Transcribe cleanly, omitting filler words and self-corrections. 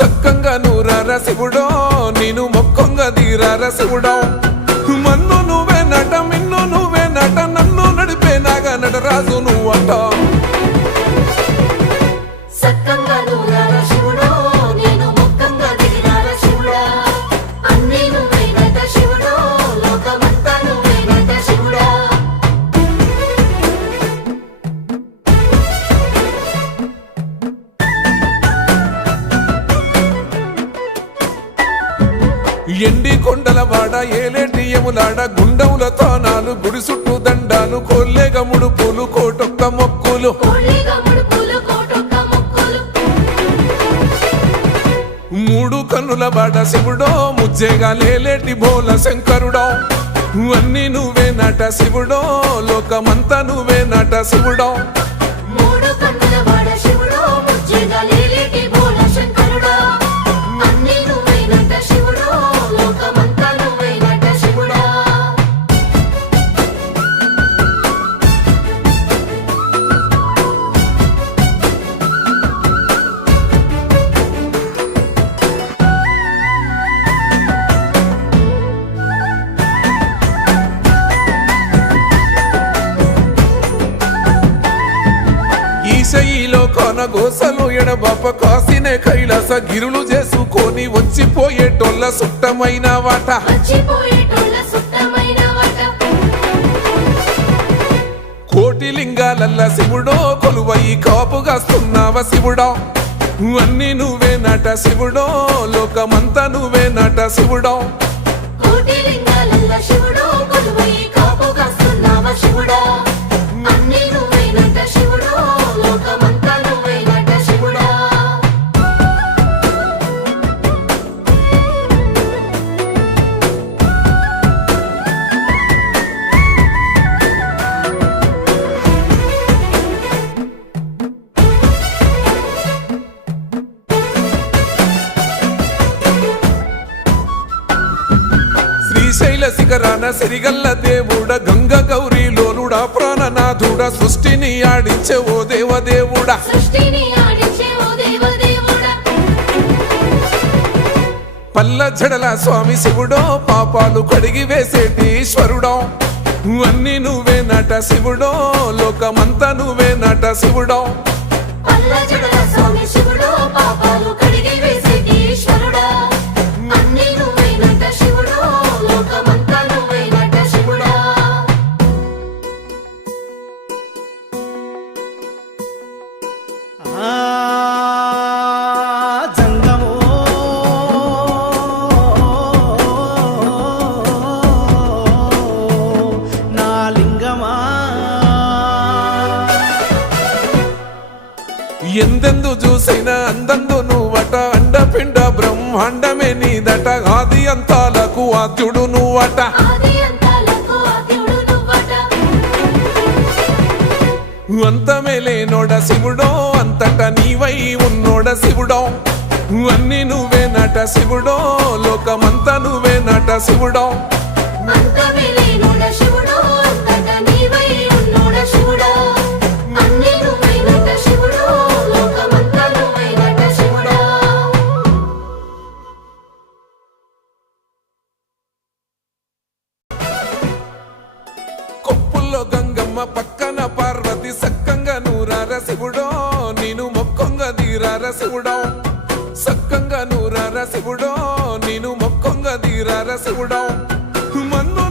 సక్కంగా నూరార శివుడో నేను మొక్కంగా దీరార శివుడో మన్ను నువ్వే నట మిన్ను నువ్వే నట నన్ను నడిపే నాగా నటరాజు నువ్వంట సక్కంగా నూరార శివుడో నేను మొక్కంగా దీరార శివుడా అన్నీ నువ్వే నట శివుడో లోకమంతా నువ్వే నట శివుడా ఎండి కొండల వాడ ఏలేటి యములాడ గుండముల తానాలు గుడి చుట్టూ దండాలు కొల్లేగ ముడుపులు కోటొక్క మొక్కులు మూడు కన్నుల బాడ శివుడో ముజ్జేగా లేలేటి బోల శంకరుడో అన్నీ నువ్వే నట శివుడో లోకమంతా నువ్వే నట శివుడో మూడు కన్నుల వాడ శివుడో ముజ్జేగా లేలేటి బోల శంకరుడా అన్నీ నువ్వే నట శివుడో లోకమంతా నువ్వే నట శివుడా ఈశయిలో కొనగోసలు ఎడబాప కాసినే కైలాస గిరులు చేసుకొని వచ్చిపోయేటోళ్ళ సుట్టమైన వాట వచ్చిపోయేటోళ్ళ సుత్తమైన వాట కోటి లింగాలల్ల శివుడో కొలువయి కాపుగాస్తున్నావ శివుడో అన్నీ నువ్వే నట శివుడో లోకమంతా నువ్వే నట శివుడో కోటి లింగాలల్ల శివుడో కొలువై కాపుగాస్తున్నావ శివుడా అన్నీ నువ్వే నట శివుడో లోకమంతా నువ్వే నట శివుడా శ్రీశైల శిఖరాన సిరిగల్ల దేవుడ గంగ గౌరీ లోలుడా ప్రాణనాథుడ సృష్టిని ఆడించే ఓ దేవదేవుడా సృష్టిని ఆడించే ఓ దేవదేవుడా పల్ల జడల స్వామి శివుడో పాపాలు కడిగి వేసేటి ఈశ్వరుడో అన్నీ నువ్వే నట శివుడో లోకమంతా నువ్వే నట శివుడో పల్ల జడల స్వామి శివుడో పాపాలు కడిగి వేసేటి ఈశ్వరుడా అన్నీ నువ్వే నట శివుడో లోకమంతా నువ్వే నట శివుడా జంగమో నా లింగమా ఎందెందు చూసైనా అందందు నువ్వట అండపిండ బ్రహ్మాండమే నీదట ఆది అంతాలకు ఆద్యుడు నువ్వట ఆది అంతాలకు ఆద్యుడు నువ్వట అంతమే లేనోడ శివుడో అంతట నీవై ఉన్నోడ శివుడో అన్నీ నువ్వే నట శివుడో లోకమంతా నువ్వే నట శివుడో అంతమే లేనోడ శివుడో అంతట నీవై ఉన్నోడ శివుడా అన్నీ నువ్వే నట శివుడో లోకమంతా నువ్వే నట శివుడా కొప్పుల్లో గంగమ్మ పక్కన పార్వతి సక్కంగా నూరార శివుడో నేను మొక్కంగా దీరార శివుడో సక్కంగా నూరార శివుడో నేను మొక్కంగా దీరార శివుడో మన్ను